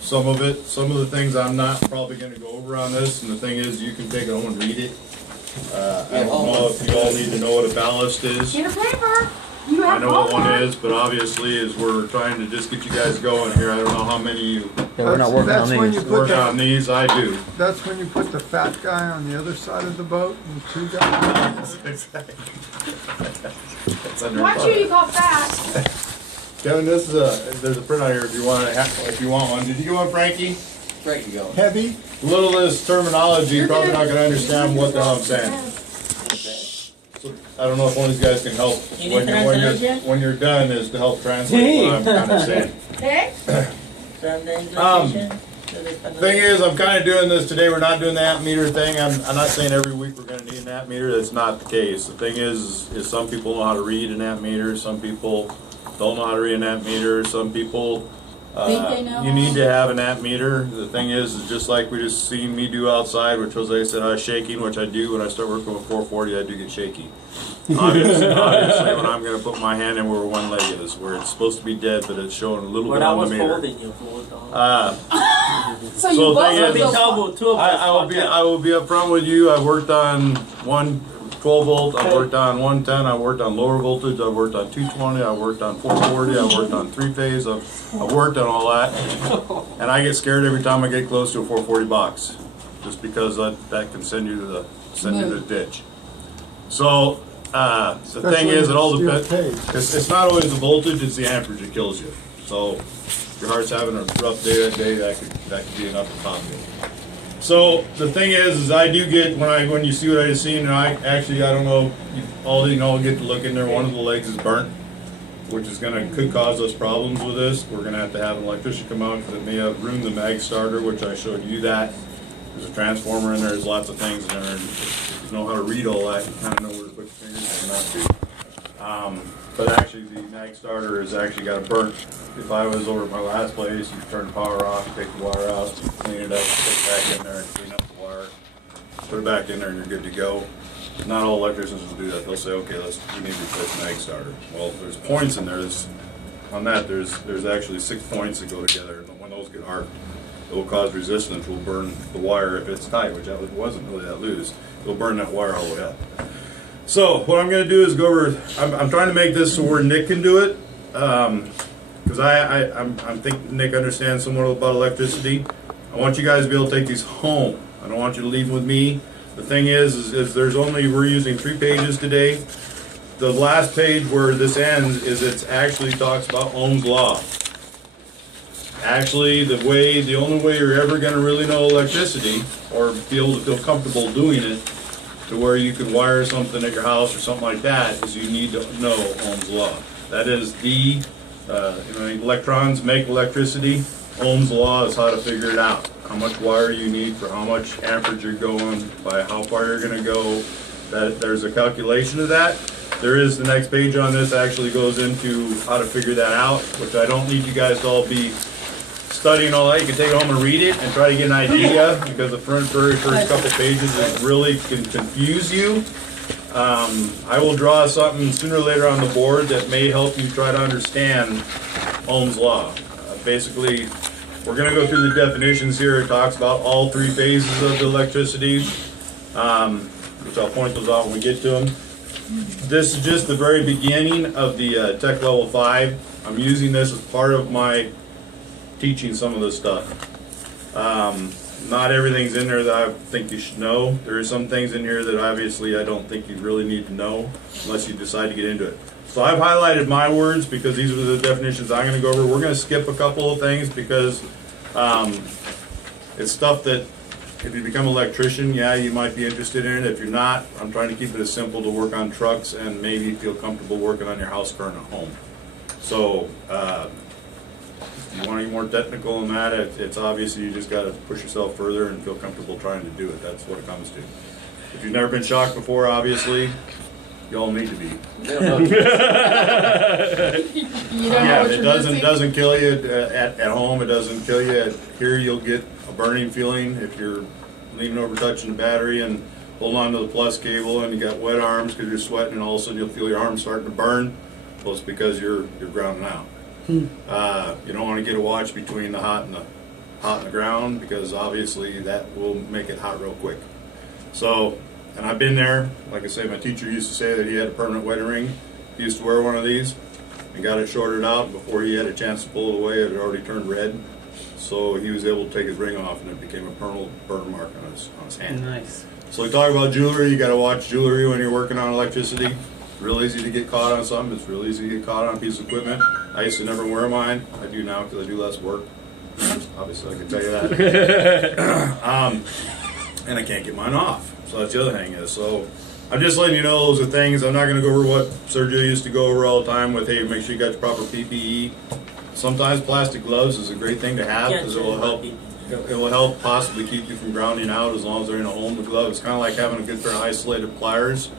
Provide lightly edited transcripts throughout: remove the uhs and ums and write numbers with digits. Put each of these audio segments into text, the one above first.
some of it. Some of the things I'm not probably gonna go over on this, and the thing is, you can take it home and read it. I don't know if you all need to know what a ballast is. Get a paper. You have I know what one homework. is, but obviously, as we're trying to just get you guys going here, I don't know how many of you Yeah, we're not working That's on when these. you put work on the, these. I do. that's when you put the fat guy on the other side of the boat and two guys. Exactly. That's under Watch who you call fat. Kevin, this is there's a printout here if you want if you want one. Did you get one, Frankie? Right, you go. Heavy, A little of this terminology, you're probably not gonna understand what the hell I'm saying. So, I don't know if one of these guys can help You when need you're, when you're, translation? when you're done is to help translate what I'm kinda saying. Hey? Thing is, I'm kinda doing this today, we're not doing the amp meter thing, I'm not saying every week we're gonna need an amp meter, that's not the case. The thing is some people know how to read an amp meter, some people don't know how to read an amp meter, some people, Think they know you need to have an amp meter. The thing is just like we just seen me do outside, which was, like I said, I was shaking, which I do when I start working with 440, I do get shaky. Obviously, when I'm gonna put my hand in where one leg is, where it's supposed to be dead, but it's showing a little When bit I on the was meter. holding you for it, So you So both thing of is- be those. double, two of us. I will be upfront with you. I've worked on 12 volt. I've worked on 110. I've worked on lower voltage. I've worked on 220. I've worked on 440. I've worked on 3-phase. I've worked on all that, and I get scared every time I get close to a 440 box, just because that can send you to the ditch. So the thing is, it all depends. It's not always the voltage; it's the amperage that kills you. So if your heart's having a rough day that day, that could be enough to pop you. So the thing is I do get when you see what I just seen, and I don't know, you all didn't all get to look in there. One of the legs is burnt, which is could cause us problems with this. We're gonna have to have an electrician come out because it may have ruined the mag starter, which I showed you that. There's a transformer in there. There's lots of things in there. And if you know how to read all that, you kind of know where to put your fingers and not to. But actually, the mag starter has actually got a burnt. If I was over at my last place, you turn the power off, take the wire out, clean it up, put it back in there, and clean up the wire, put it back in there, and you're good to go. Not all electricians will do that. They'll say, okay, we need to replace the mag starter. Well, there's points in there. On that, there's actually 6 points that go together, and when those get arced, it will cause resistance. Will burn the wire if it's tight, which wasn't really that loose. It'll burn that wire all the way up. So what I'm going to do is go over. I'm trying to make this so where Nick can do it, because I'm think Nick understands somewhat about electricity. I want you guys to be able to take these home. I don't want you to leave them with me. The thing is we're using 3 pages today. The last page where this ends it actually talks about Ohm's law. Actually, the only way you're ever going to really know electricity or be able to feel comfortable doing it to where you can wire something at your house or something like that is you need to know Ohm's law. That is electrons make electricity. Ohm's law is how to figure it out. How much wire you need for how much amperage you're going, by how far you're going to go. There's a calculation of that. There is the next page on this actually goes into how to figure that out, which I don't need you guys to all be studying all that. You can take it home and read it and try to get an idea, because the very first couple pages it really can confuse you. I will draw something sooner or later on the board that may help you try to understand Ohm's law. Basically, we're going to go through the definitions here. It talks about all 3 phases of the electricity, which I'll point those out when we get to them. This is just the very beginning of the Tech Level 5. I'm using this as part of my teaching some of this stuff. Not everything's in there that I think you should know. There are some things in here that obviously I don't think you really need to know unless you decide to get into it. So I've highlighted my words because these are the definitions I'm going to go over. We're going to skip a couple of things because it's stuff that if you become an electrician, yeah, you might be interested in it. If you're not, I'm trying to keep it as simple to work on trucks and maybe feel comfortable working on your house, current, at home. So if you want to get more technical than that, it's obviously you just got to push yourself further and feel comfortable trying to do it. That's what it comes to. If you've never been shocked before, obviously, you all need to be. You don't know what It you're doesn't kill you at home. It doesn't kill you. Here you'll get a burning feeling if you're leaning over touching the battery and holding on to the plus cable and you got wet arms because you're sweating, and all of a sudden you'll feel your arms starting to burn. Well, it's because you're grounding out. You don't want to get a watch between the hot and the hot in the ground, because obviously that will make it hot real quick. So, and I've been there. Like I say, my teacher used to say that he had a permanent wedding ring. He used to wear one of these and got it shorted out. Before he had a chance to pull it away, it had already turned red. So he was able to take his ring off, and it became a permanent burn mark on his hand. Nice. So we talk about jewelry. You got to watch jewelry when you're working on electricity. It's real easy to get caught on something. It's real easy to get caught on a piece of equipment. I used to never wear mine. I do now because I do less work. Obviously, I can tell you that. And I can't get mine off. So that's the other thing is. So I'm just letting you know those are things. I'm not going to go over what Sergio used to go over all the time with, hey, make sure you got your proper PPE. Sometimes plastic gloves is a great thing to have because it will help. It will help possibly keep you from grounding out as long as they're in a hole in the glove. It's kind of like having a good pair of isolated pliers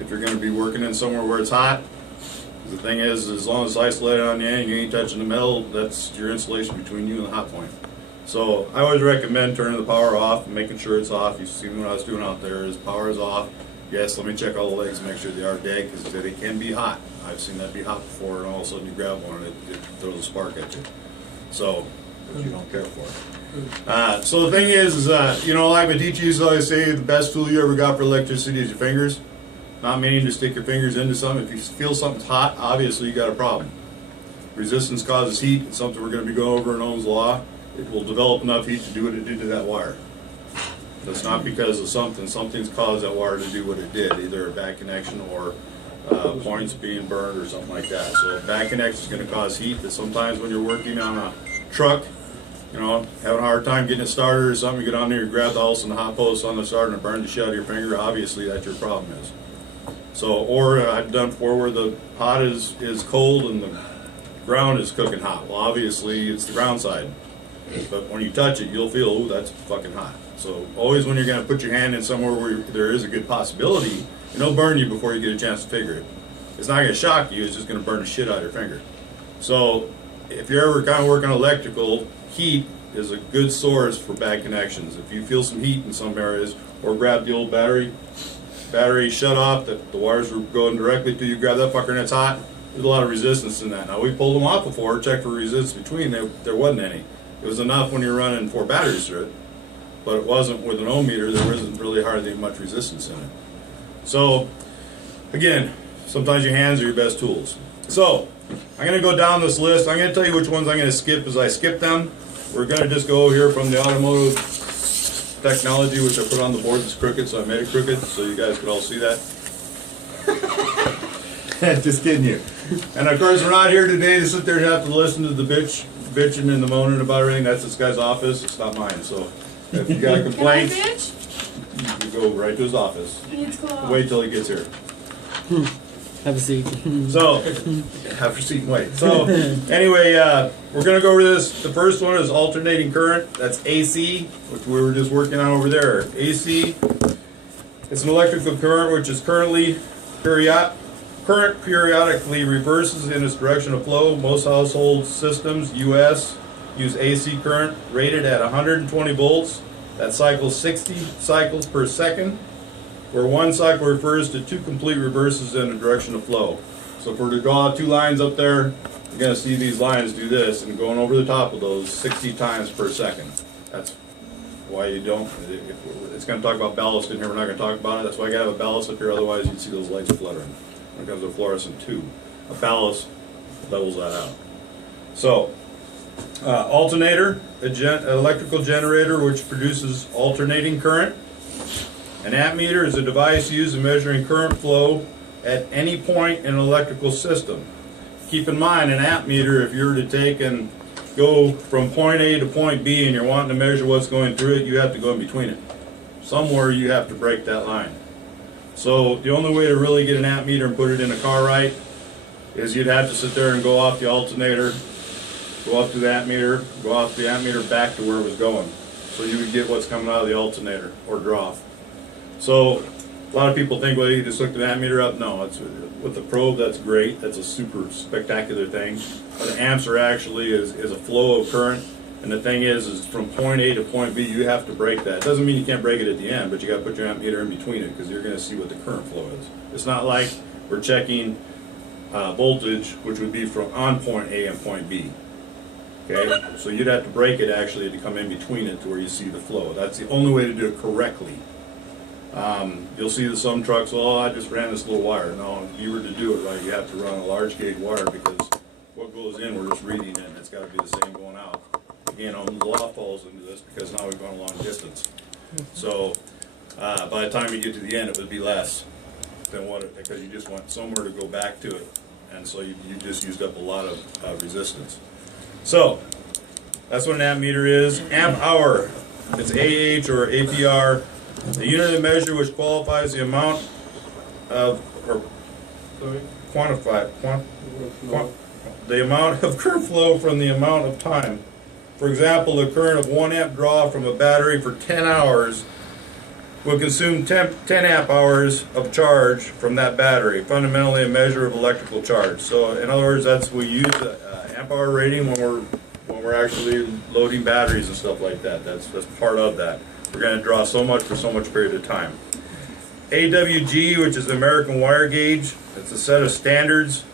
if you're going to be working in somewhere where it's hot. The thing is, as long as it's isolated on the end, you ain't touching the metal, that's your insulation between you and the hot point. So I always recommend turning the power off and making sure it's off. You see what I was doing out there is power is off. Yes, let me check all the legs and make sure they are dead because they can be hot. I've seen that be hot before, and all of a sudden you grab one and it throws a spark at you. So, but you don't care for it. So the thing is you know, like my teacher used to always say, the best tool you ever got for electricity is your fingers. Not meaning to stick your fingers into something. If you feel something's hot, obviously you got a problem. Resistance causes heat. It's something we're going to be going over in Ohm's law. It will develop enough heat to do what it did to that wire. That's not because of something. Something's caused that wire to do what it did, either a bad connection or points being burned or something like that. So a bad connection is going to cause heat. But sometimes when you're working on a truck, you know, having a hard time getting it started or something, you get on there, you grab the hose and the hot post on the starter and it burns the shit out of your finger. Obviously, that's your problem is. So, or I've done before where the hot is cold and the ground is cooking hot. Well, obviously it's the ground side. But when you touch it, you'll feel, ooh, that's fucking hot. So always when you're going to put your hand in somewhere where there is a good possibility, it'll burn you before you get a chance to figure it. It's not going to shock you, it's just going to burn the shit out of your finger. So if you're ever kind of working electrical, heat is a good source for bad connections. If you feel some heat in some areas, or grab the old battery shut off that the wires were going directly to you, grab that fucker and it's hot, there's a lot of resistance in that. Now we pulled them off before, checked for resistance between, there wasn't any. It was enough when you're running 4 batteries through it, but it wasn't with an ohm meter, there wasn't really hardly much resistance in it. So again, sometimes your hands are your best tools. So I'm going to go down this list. I'm going to tell you which ones I'm going to skip as I skip them. We're going to just go here from the automotive technology, which I put on the board that's crooked, so I made it crooked so you guys could all see that. Just kidding you. And of course, we're not here today to sit there and have to listen to the bitching and the moaning about everything. That's this guy's office. It's not mine. So if you got a complaint, Can I bitch? you go right to his office. He needs clothes. Wait till he gets here. Have a seat. So, have your seat and wait. So, anyway, we're going to go over this. The first one is alternating current. That's AC, which we were just working on over there. AC, it's an electrical current which is current periodically reverses in its direction of flow. Most household systems, US, use AC current rated at 120 volts. That cycles 60 cycles per second, where one cycle refers to 2 complete reverses in the direction of flow. So if we're to draw 2 lines up there, you're going to see these lines do this, and going over the top of those 60 times per second. That's why you don't, it's going to talk about ballast in here, we're not going to talk about it. That's why I got to have a ballast up here, otherwise you'd see those lights fluttering. When it comes to a fluorescent tube, a ballast levels that out. So, alternator, an electrical generator which produces alternating current. An ammeter is a device used in measuring current flow at any point in an electrical system. Keep in mind, an ammeter, if you were to take and go from point A to point B and you're wanting to measure what's going through it, you have to go in between it. Somewhere you have to break that line. So the only way to really get an ammeter and put it in a car right is you'd have to sit there and go off the alternator, go up to the ammeter, go off the ammeter back to where it was going. So you would get what's coming out of the alternator or draw. So a lot of people think, well, you just hook the ammeter up. No, it's with the probe. That's great. That's a super spectacular thing. But amps are actually is a flow of current, and the thing is from point A to point B, you have to break that. It doesn't mean you can't break it at the end, but you got to put your ammeter in between it because you're going to see what the current flow is. It's not like we're checking voltage, which would be from on point A and point B. Okay, so you'd have to break it actually to come in between it to where you see the flow. That's the only way to do it correctly. You'll see some trucks, oh, I just ran this little wire. No, if you were to do it right, you have to run a large gauge wire because what goes in, we're just reading it, and it's gotta be the same going out. Again, Ohm's law falls into this because now we've gone a long distance. So, by the time you get to the end, it would be less than what it, because you just want somewhere to go back to it. And so you just used up a lot of resistance. So, that's what an amp meter is. Amp hour, it's AH or APR. The unit of measure which qualifies the amount of, or the amount of current flow from the amount of time. For example, the current of 1 amp draw from a battery for 10 hours will consume 10 amp hours of charge from that battery, fundamentally a measure of electrical charge. So in other words, that's, we use amp hour rating when we're actually loading batteries and stuff like that. That's part of that. We're going to draw so much for so much period of time. AWG, which is the American Wire Gauge, it's a set of standards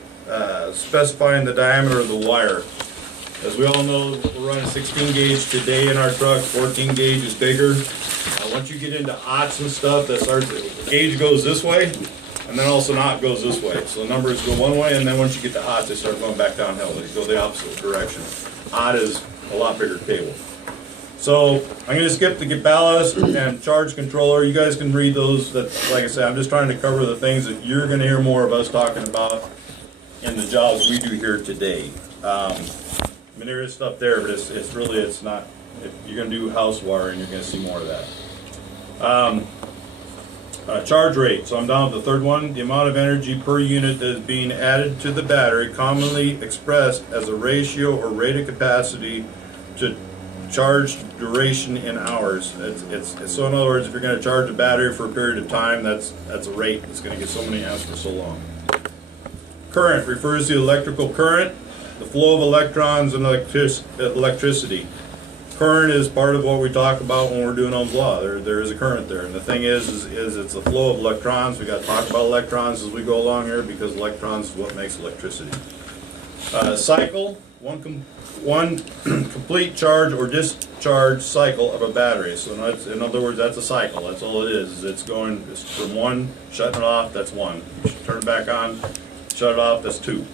specifying the diameter of the wire. As we all know, we're running 16 gauge today in our truck. 14 gauge is bigger. Once you get into aughts and stuff, that starts, the gauge goes this way, and then also an aught goes this way. So the numbers go one way, and then once you get to aughts, they start going back downhill. They go the opposite direction. Aught is a lot bigger cable. So I'm going to skip the ballast and charge controller. You guys can read those. That, like I said, I'm just trying to cover the things that you're going to hear more of us talking about in the jobs we do here today. I mean, there is stuff there, but it's really, it's not, you're going to do house wiring, you're going to see more of that. Charge rate, so I'm down to the third one. The amount of energy per unit that is being added to the battery, commonly expressed as a ratio or rate of capacity to charge duration in hours. So in other words, if you're going to charge a battery for a period of time, that's a rate. It's going to get so many amps for so long. Current refers to electrical current, the flow of electrons and electricity. Current is part of what we talk about when we're doing Ohm's law. There is a current there, and the thing is it's the flow of electrons. We got to talk about electrons as we go along here because electrons is what makes electricity. Cycle, one complete charge or discharge cycle of a battery. So in other words, that's a cycle. That's all it is. It's going from one, shutting it off. That's one. You turn it back on, shut it off. That's two.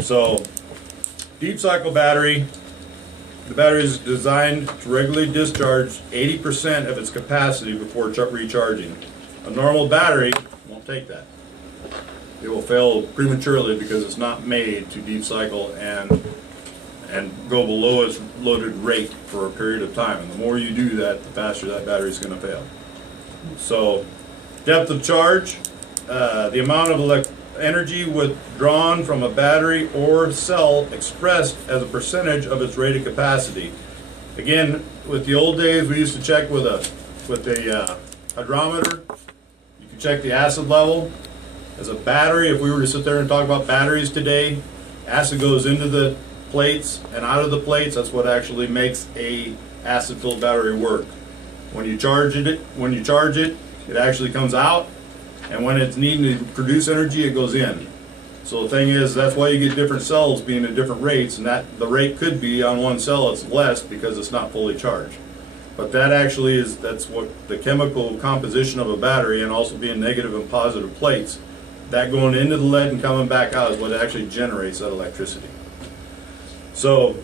So deep cycle battery. The battery is designed to regularly discharge 80% of its capacity before recharging. A normal battery won't take that. It will fail prematurely because it's not made to deep cycle and go below its loaded rate for a period of time. And the more you do that, the faster that battery is going to fail. So, depth of charge, the amount of energy withdrawn from a battery or cell expressed as a percentage of its rated capacity. Again, with the old days, we used to check with a hydrometer. You can check the acid level. As a battery, if we were to sit there and talk about batteries today, acid goes into the plates and out of the plates. That's what actually makes a acid-filled battery work. When you charge it, it actually comes out. And when it's needing to produce energy, it goes in. So the thing is, that's why you get different cells being at different rates, and that the rate could be on one cell it's less because it's not fully charged. But that actually is, that's what the chemical composition of a battery, and also being negative and positive plates, that going into the lead and coming back out is what actually generates that electricity. So,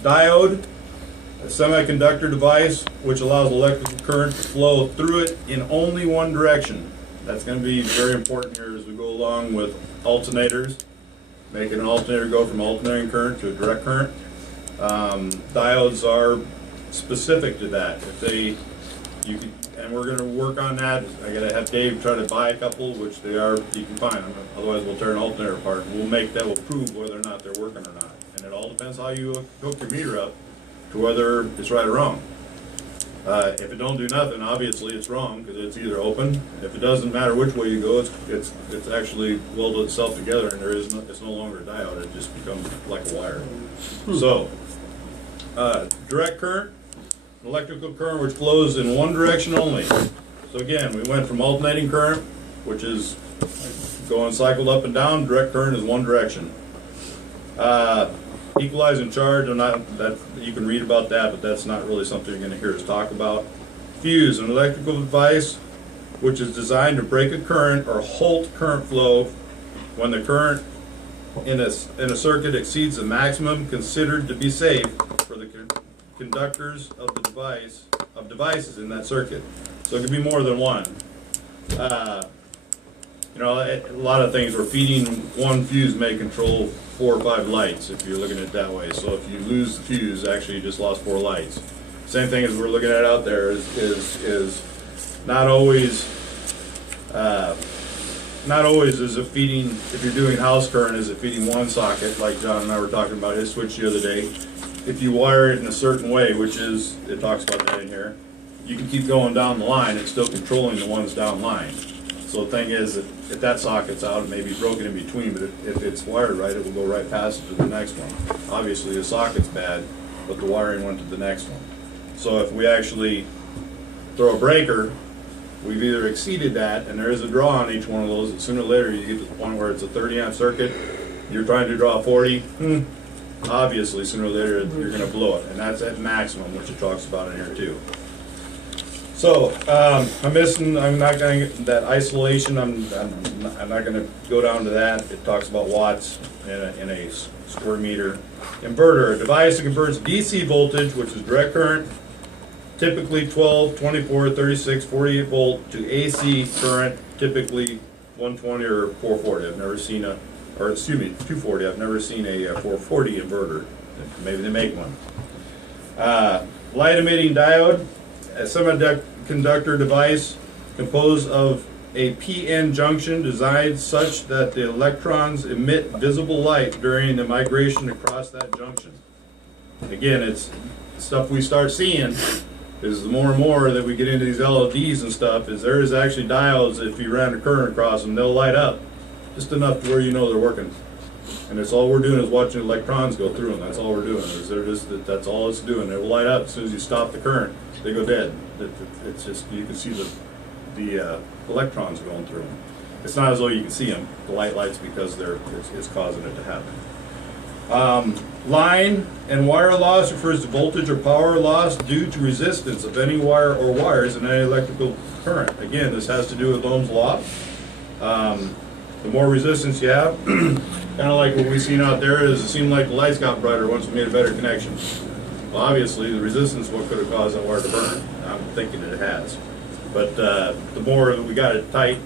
diode, a semiconductor device which allows electrical current to flow through it in only one direction. That's going to be very important here as we go along with alternators, making an alternator go from alternating current to a direct current. Diodes are specific to that. And we're going to work on that. I got to have Dave try to buy a couple, which they are. You can find them. Otherwise, we'll tear an alternator apart. We'll prove whether or not they're working or not. And it all depends how you hook your meter up to whether it's right or wrong. If it don't do nothing, obviously it's wrong because it's either open. If it doesn't matter which way you go, it's actually welded itself together, and it's no longer a diode. It just becomes like a wire. So, direct current, electrical current which flows in one direction only. So again, we went from alternating current, which is going cycled up and down. Direct current is one direction. Equalize and charge, you can read about that, but that's not really something you're gonna hear us talk about. Fuse, an electrical device which is designed to break a current or halt current flow when the current in a circuit exceeds the maximum considered to be safe for the conductors of the devices in that circuit. So it could be more than one. You know, a lot of things, we're feeding one fuse may control 4 or 5 lights if you're looking at it that way. So if you lose the fuse, actually you just lost 4 lights. Same thing as we're looking at out there is not always is it feeding, if you're doing house current, is it feeding one socket like John and I were talking about his switch the other day. If you wire it in a certain way, which is, it talks about that in here, you can keep going down the line, it's still controlling the ones down line. So the thing is, if that socket's out, it may be broken in between, but if it's wired right, it will go right past it to the next one. Obviously the socket's bad, but the wiring went to the next one. So if we actually throw a breaker, we've either exceeded that, and there is a draw on each one of those, and sooner or later you get to the point where it's a 30 amp circuit, you're trying to draw 40, obviously sooner or later you're going to blow it, and that's at maximum, which it talks about in here too. So I'm not going to, that isolation, I'm not going to go down to that. It talks about watts in a square meter. Inverter, a device that converts DC voltage, which is direct current, typically 12, 24, 36, 48 volt, to AC current, typically 120 or 440. I've never seen a, or excuse me, 240. I've never seen a 440 inverter. Maybe they make one. Light emitting diode, a semiconductor device composed of a PN junction designed such that the electrons emit visible light during the migration across that junction. Again, it's stuff we start seeing is the more and more that we get into these LEDs and stuff, is there is actually diodes, if you ran a current across them, they'll light up just enough to where you know they're working. And it's all we're doing is watching electrons go through them. That's all we're doing. Is they're just, that's all it's doing. It will light up as soon as you stop the current. They go dead. It's just, you can see the electrons going through them. It's not as though you can see them. The light lights because it's causing it to happen. Line and wire loss refers to voltage or power loss due to resistance of any wire or wires in any electrical current. Again, this has to do with Ohm's law. The more resistance you have, kind of like what we've seen out there, is it seemed like the lights got brighter once we made a better connection. Well, obviously, the resistance is what could have caused that wire to burn. I'm thinking that it has. But the more that we got it tight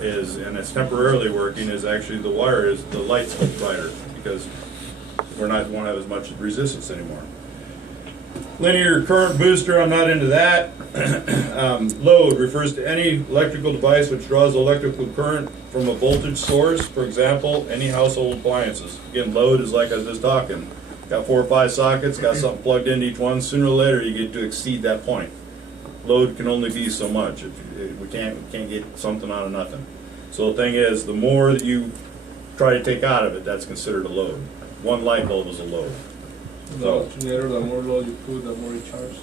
is, and it's temporarily working, is actually the wire is, the lights get brighter because we're not going to have as much resistance anymore. Linear current booster, I'm not into that. Load refers to any electrical device which draws electrical current from a voltage source. For example, any household appliances. Again, load is like I was just talking. Got 4 or 5 sockets, got something plugged into each one. Sooner or later, you get to exceed that point. Load can only be so much. We can't get something out of nothing. So the thing is, the more that you try to take out of it, that's considered a load. One light bulb is a load. The alternator, the more load you put, the more it charges.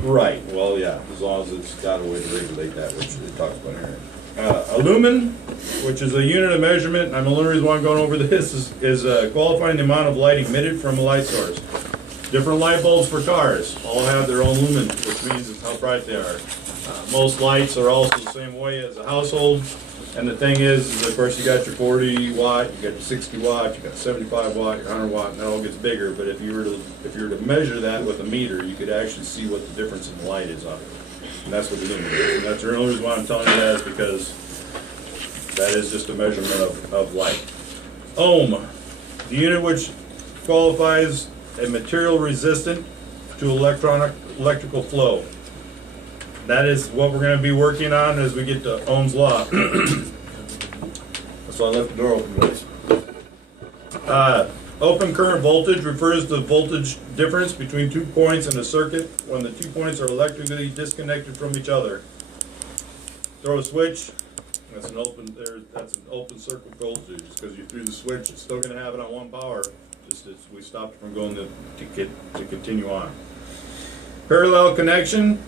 Right, well, yeah, as long as it's got a way to regulate that, which it talks about here. A lumen, which is a unit of measurement, and the only reason why I'm going over this is qualifying the amount of light emitted from a light source. Different light bulbs for cars all have their own lumen, which means it's how bright they are. Most lights are also the same way as a household. And the thing is of course you got your 40 watt, you got your 60 watt, you got 75 watt, your 100 watt, and that all gets bigger. But if you were to measure that with a meter, you could actually see what the difference in light is on it. And that's what the lumen is. And that's the only reason why I'm telling you that is because that is just a measurement of light. Ohm, the unit which qualifies a material resistant to electrical flow. That is what we're going to be working on as we get to Ohm's law. So I left the door open, please. Open current voltage refers to the voltage difference between 2 points in a circuit when the 2 points are electrically disconnected from each other. Throw a switch. That's an open circuit voltage. Because you threw the switch, it's still going to have it on one power. Just as we stopped it from going to continue on. Parallel connection.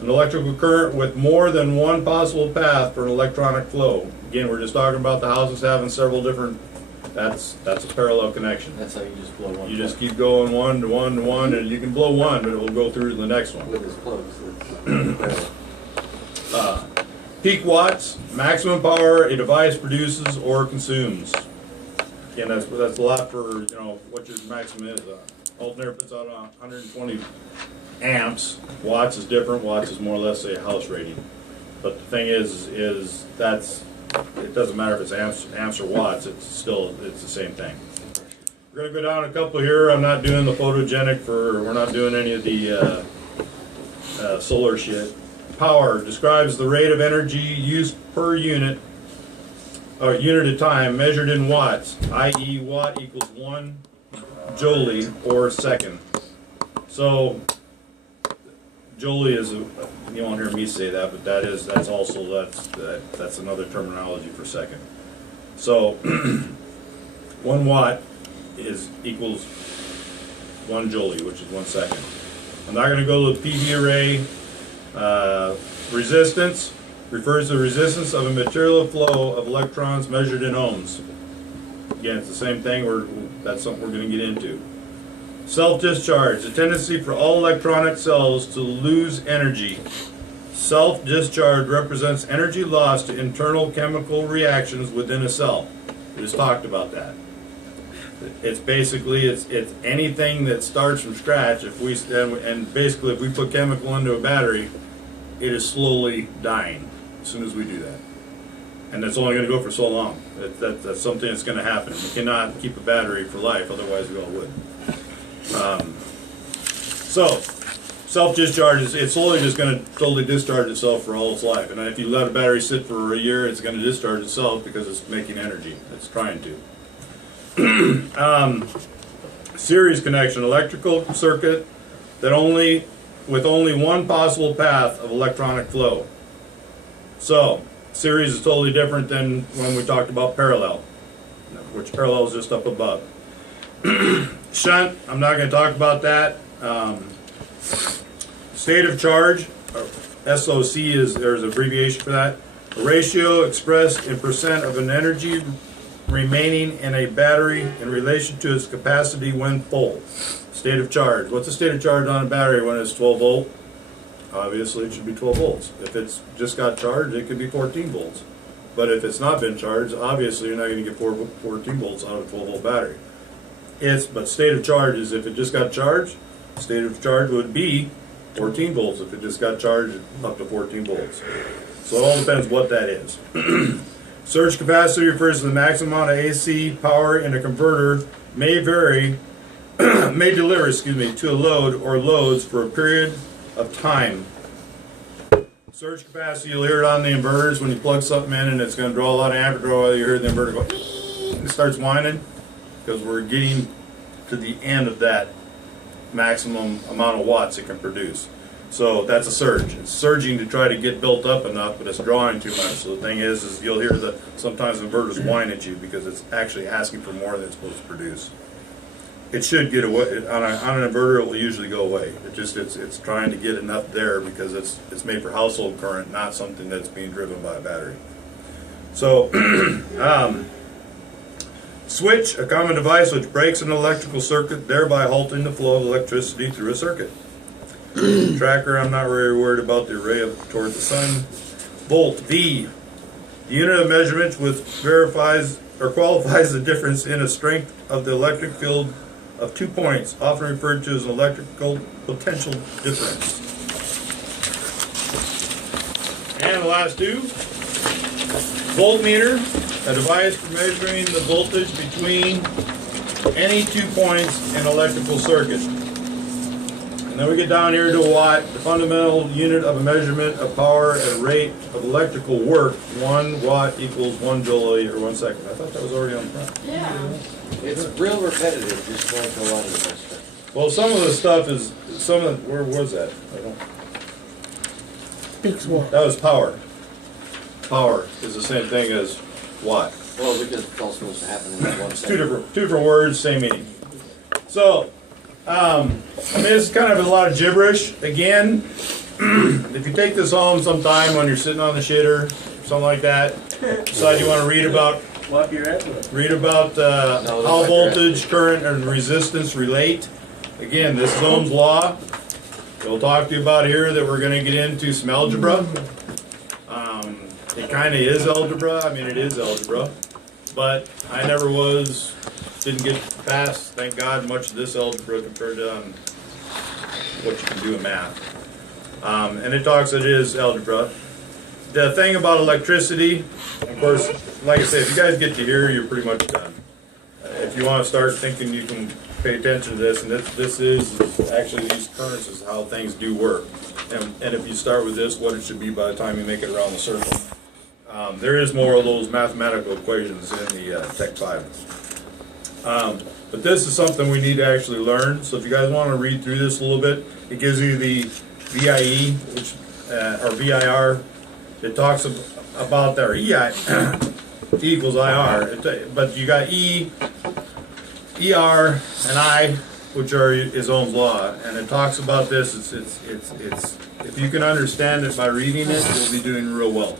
An electrical current with more than one possible path for an electronic flow. Again, we're just talking about the houses having several different That's a parallel connection. That's how you just blow one. You just keep going one to one to one, and you can blow one, but it will go through to the next one. With his plugs. Peak watts, maximum power a device produces or consumes. Again, that's a lot for, you know, what your maximum is. Alternator puts out 120 amps. Watts is different. Watts is more or less a house rating. But the thing is it doesn't matter if it's amps or watts. It's the same thing. We're gonna go down a couple here. I'm not doing the photogenic we're not doing any of the solar shit. Power describes the rate of energy used per unit of time measured in watts, i.e. watt equals 1 joule or second. So joule is you won't hear me say that, but that's another terminology for second. So 1 watt equals 1 joule, which is 1 second. I'm not going to go to the PV array. Resistance refers to the resistance of a material flow of electrons measured in ohms. Again, it's the same thing. That's something we're going to get into. Self-discharge, the tendency for all electronic cells to lose energy. Self-discharge represents energy lost to internal chemical reactions within a cell. We just talked about that. It's basically it's anything that starts from scratch. If we put chemical into a battery, it is slowly dying as soon as we do that, and that's only going to go for so long. That's something that's going to happen. We cannot keep a battery for life, otherwise we all would. So self-discharge it's slowly just going to totally discharge itself for all its life. And if you let a battery sit for a year, it's going to discharge itself because it's making energy. It's trying to. Series connection, electrical circuit with only one possible path of electronic flow. So series is totally different than when we talked about parallel, which parallel is just up above. Shunt, I'm not going to talk about that. State of charge, SOC there's an abbreviation for that. A ratio expressed in percent of an energy remaining in a battery in relation to its capacity when full. State of charge. What's the state of charge on a battery when it's 12 volt? Obviously it should be 12 volts. If it's just got charged, it could be 14 volts. But if it's not been charged, obviously you're not going to get 14 volts out of a 12 volt battery. But state of charge is if it just got charged, state of charge would be 14 volts if it just got charged up to 14 volts. So it all depends what that is. Surge capacity refers to the maximum amount of AC power in a converter may deliver to a load or loads for a period of time. Surge capacity, you'll hear it on the inverters when you plug something in and it's going to draw a lot of amperage. You hear the inverter go, and it starts whining because we're getting to the end of that maximum amount of watts it can produce. So that's a surge. It's surging to try to get built up enough, but it's drawing too much. So the thing is you'll hear sometimes inverters whine at you because it's actually asking for more than it's supposed to produce. It should get away on an inverter. It will usually go away. It's trying to get enough there because it's made for household current, not something that's being driven by a battery. So switch, a common device which breaks an electrical circuit, thereby halting the flow of electricity through a circuit. Tracker, I'm not really worried about the array towards the sun. Volt, V, the unit of measurement which verifies or qualifies the difference in a strength of the electric field of 2 points, often referred to as an electrical potential difference. And the last two, voltmeter, a device for measuring the voltage between any 2 points in an electrical circuit. And then we get down here to a watt, the fundamental unit of a measurement of power at a rate of electrical work. 1 watt equals 1 joule or 1 second. I thought that was already on the front. Yeah. It's real repetitive, just like a lot of the stuff. Well, some of the stuff is, where was that? I don't, Peaks watt. that was power. Power is the same thing as watt. Well, because it's all supposed to happen in that 1 It's second. two different words, same meaning. So, I mean, it's kind of a lot of gibberish. Again, if you take this home sometime when you're sitting on the shitter, something like that, decide you want to read about Whap your head with it. Read about how voltage, current, and resistance relate. Again, this is Ohm's law. We'll talk to you about here that we're going to get into some algebra. It kind of is algebra. I mean, it is algebra. But I didn't get past, thank God, much of this algebra compared to what you can do in math. And it is algebra. The thing about electricity, of course, like I said, if you guys get to here, you're pretty much done. If you want to start thinking, you can pay attention to this, and this is actually, these currents is how things do work. And if you start with this, what it should be by the time you make it around the circle. There is more of those mathematical equations in the Tech 5. But this is something we need to actually learn. So if you guys want to read through this a little bit, it gives you the VIE, which or VIR. It talks about their EI E equals IR, but you got E, ER, and I, which is Ohm's law, and it talks about this. It's if you can understand it by reading it, you'll be doing real well.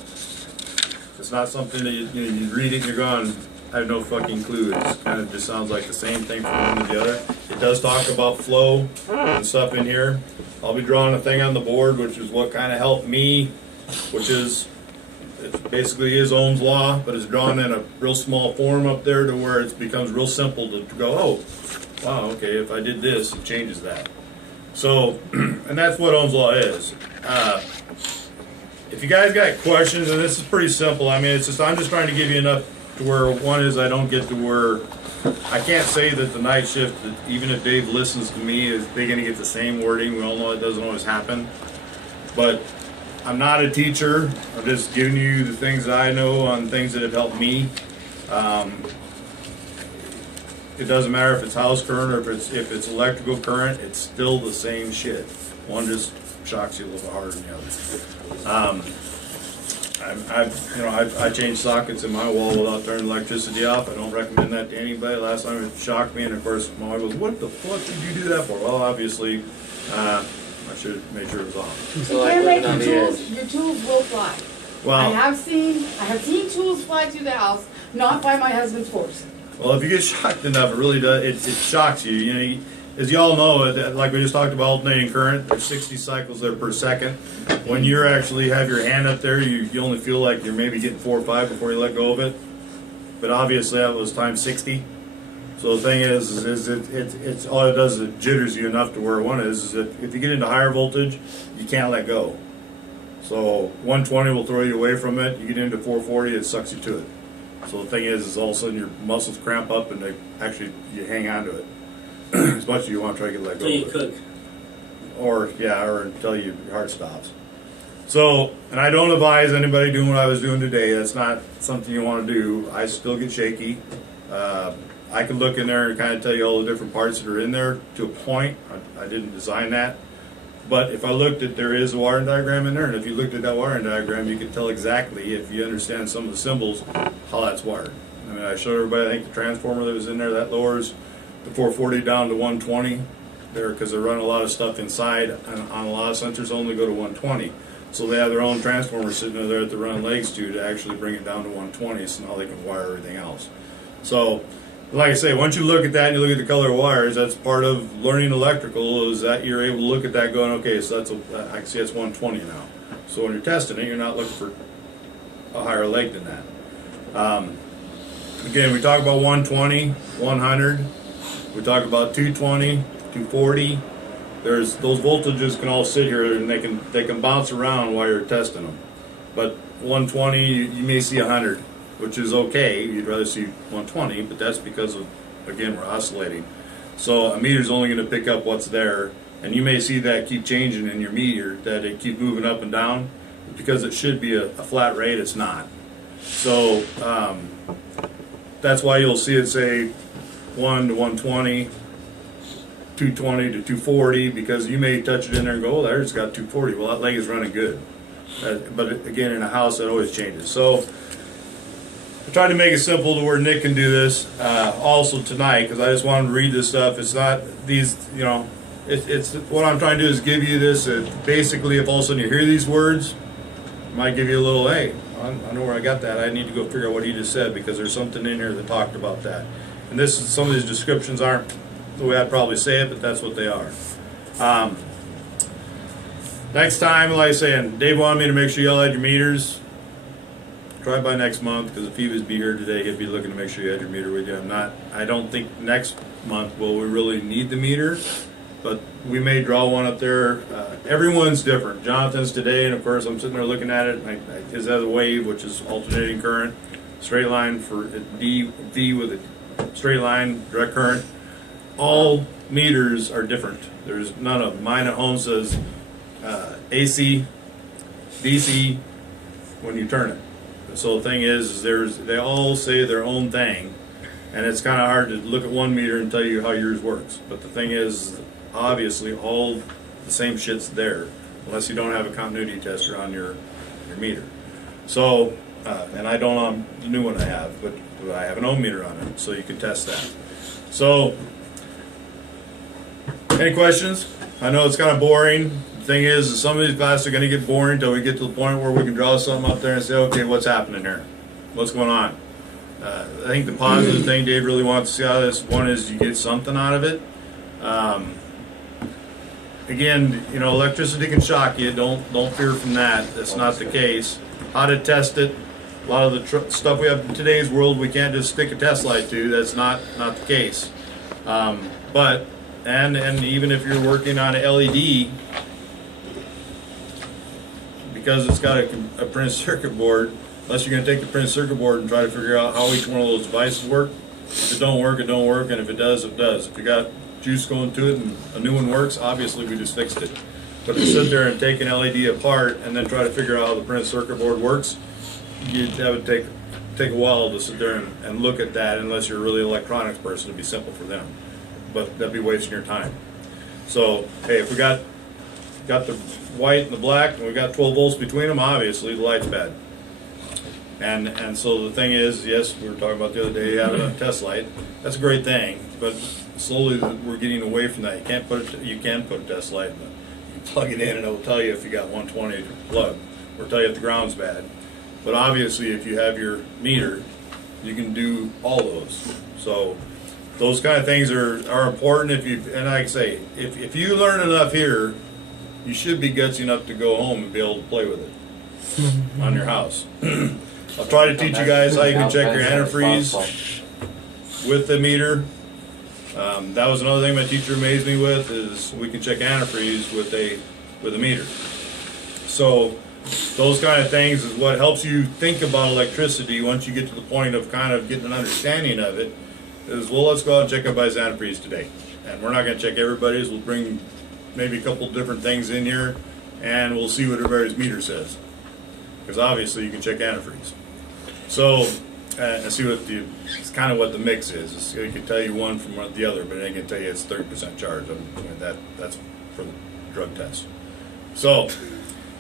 It's not something that you read it and you're going, I have no fucking clue. It kind of just sounds like the same thing from one to the other. It does talk about flow and stuff in here. I'll be drawing a thing on the board, which is what kind of helped me, which is, it basically is Ohm's law, but it's drawn in a real small form up there to where it becomes real simple to go, oh, wow, okay, if I did this, it changes that. So, and that's what Ohm's law is. If you guys got questions, and this is pretty simple, I mean, I'm just trying to give you enough to where one is I don't get to where I can't say that the night shift, that even if Dave listens to me, is they going to get the same wording. We all know it doesn't always happen. But I'm not a teacher. I'm just giving you the things that I know on things that have helped me. It doesn't matter if it's house current or if it's electrical current. It's still the same shit. One just shocks you a little bit harder than the other. I changed sockets in my wall without turning electricity off. I don't recommend that to anybody. Last time it shocked me, and of course, my wife goes, "What the fuck did you do that for?" Well, obviously, I should have made sure it was off. So like living on the Your tools will fly. I Well, have seen tools fly through the house, not by my husband's force. well, if you get shocked enough, it really does. It shocks you. You know, as y'all know, like we just talked about alternating current, there's 60 cycles there per second. When you actually have your hand up there, you only feel like you're maybe getting 4 or 5 before you let go of it. But obviously that was times 60. So the thing is it's all it does is it jitters you enough to where one is that if you get into higher voltage, you can't let go. So 120 will throw you away from it. You get into 440, it sucks you to it. So the thing is all of a sudden your muscles cramp up and you hang on to it. As much as you want to try to get let go Until you of it. cook. Or until your heart stops. So, and I don't advise anybody doing what I was doing today. That's not something you want to do. I still get shaky. I can look in there and kind of tell you all the different parts that are in there to a point. I didn't design that. But if I looked at, there is a wiring diagram in there, and if you looked at that wiring diagram, you could tell exactly, if you understand some of the symbols, how that's wired. I mean, I showed everybody, I think, the transformer that was in there, that lowers the 440 down to 120 there, because they run a lot of stuff inside, and on a lot of sensors only go to 120. So they have their own transformer sitting there that they run legs to actually bring it down to 120, so now they can wire everything else. So, like I say, once you look at that and you look at the color of wires, that's part of learning electrical, is that you're able to look at that going, okay, so I can see it's 120 now. So when you're testing it, you're not looking for a higher leg than that. Again, we talk about 120, 100, we talk about 220, 240. Those voltages can all sit here and they can bounce around while you're testing them. But 120, you may see 100. Which is okay, you'd rather see 120, but that's because of, again, we're oscillating. So a meter's only going to pick up what's there, and you may see that keep changing in your meter, that it keep moving up and down, because it should be a flat rate, it's not. So that's why you'll see it say 1 to 120, 220 to 240, because you may touch it in there and go, oh, there it's got 240, well that leg is running good. But again, in a house, that always changes. So I tried to make it simple to where Nick can do this also tonight, because I just wanted to read this stuff. It's not these, it's what I'm trying to do is give you this. Basically, if all of a sudden you hear these words, it might give you a little, hey, I know where I got that. I need to go figure out what he just said, because there's something in here that talked about that. And this is, some of these descriptions aren't the way I'd probably say it, but that's what they are. Next time, like I saying, Dave wanted me to make sure y'all had your meters. Try by next month, because if he was be here today, he'd be looking to make sure you had your meter with you. I don't think next month will we really need the meter, but we may draw one up there. Everyone's different. Jonathan's today, and of course I'm sitting there looking at it. His has a wave, which is alternating current, straight line for V with a straight line, direct current. All meters are different. There's none of them. Mine at home says AC, DC when you turn it. So the thing is they all say their own thing, and it's kind of hard to look at one meter and tell you how yours works. But the thing is, obviously, all the same shit's there, unless you don't have a continuity tester on your meter. So, and I don't on the new one I have, but I have an ohm meter on it, so you can test that. So, any questions? I know it's kind of boring. The thing is, some of these classes are going to get boring until we get to the point where we can draw something up there and say, okay, what's happening here? What's going on? I think the positive thing Dave really wants to see out of this, one is you get something out of it. Again, you know, electricity can shock you. Don't fear from that. That's not the case. How to test it? A lot of the stuff we have in today's world, we can't just stick a test light to. That's not the case. But even if you're working on an LED, because it's got a printed circuit board, unless you're going to take the printed circuit board and try to figure out how each one of those devices work. If it don't work, it don't work, and if it does, it does. If you got juice going to it and a new one works, obviously we just fixed it. But to sit there and take an LED apart and then try to figure out how the printed circuit board works, that would take a while to sit there and look at that, unless you're a really electronics person. It'd be simple for them, but that'd be wasting your time. So hey, if we got the white and the black and we got 12 volts between them, obviously the light's bad. And so the thing is, yes, we were talking about the other day having a test light. That's a great thing, but slowly we're getting away from that. You can put a test light, but you plug it in and it'll tell you if you got 120 plug, or tell you if the ground's bad. But obviously, if you have your meter, you can do all those. So those kind of things are important. And like I say, if you learn enough here, you should be gutsy enough to go home and be able to play with it on your house. I'll try to teach you guys how you can check your antifreeze with the meter. That was another thing my teacher amazed me with, is we can check antifreeze with a meter. So those kind of things is what helps you think about electricity once you get to the point of kind of getting an understanding of it. Is, well, let's go out and check everybody's antifreeze today. And we're not going to check everybody's. We'll bring maybe a couple different things in here, and we'll see what everybody's meter says. Because obviously you can check antifreeze. So, and see what it's kind of what the mix is. It can tell you one from the other, but it ain't going to tell you it's 30% charge. I mean, that's for the drug test. So,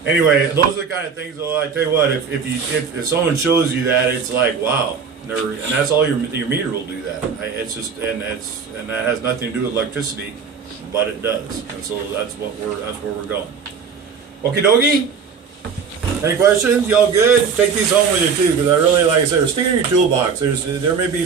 anyway, those are the kind of things, though, I tell you what, if someone shows you that, it's like, wow. And that's all your meter will do that. It's just, and that has nothing to do with electricity, but it does. And so that's where we're going. Okie dokie? Any questions? Y'all good? Take these home with you too, because I really, like I said, stick it in your toolbox. There may be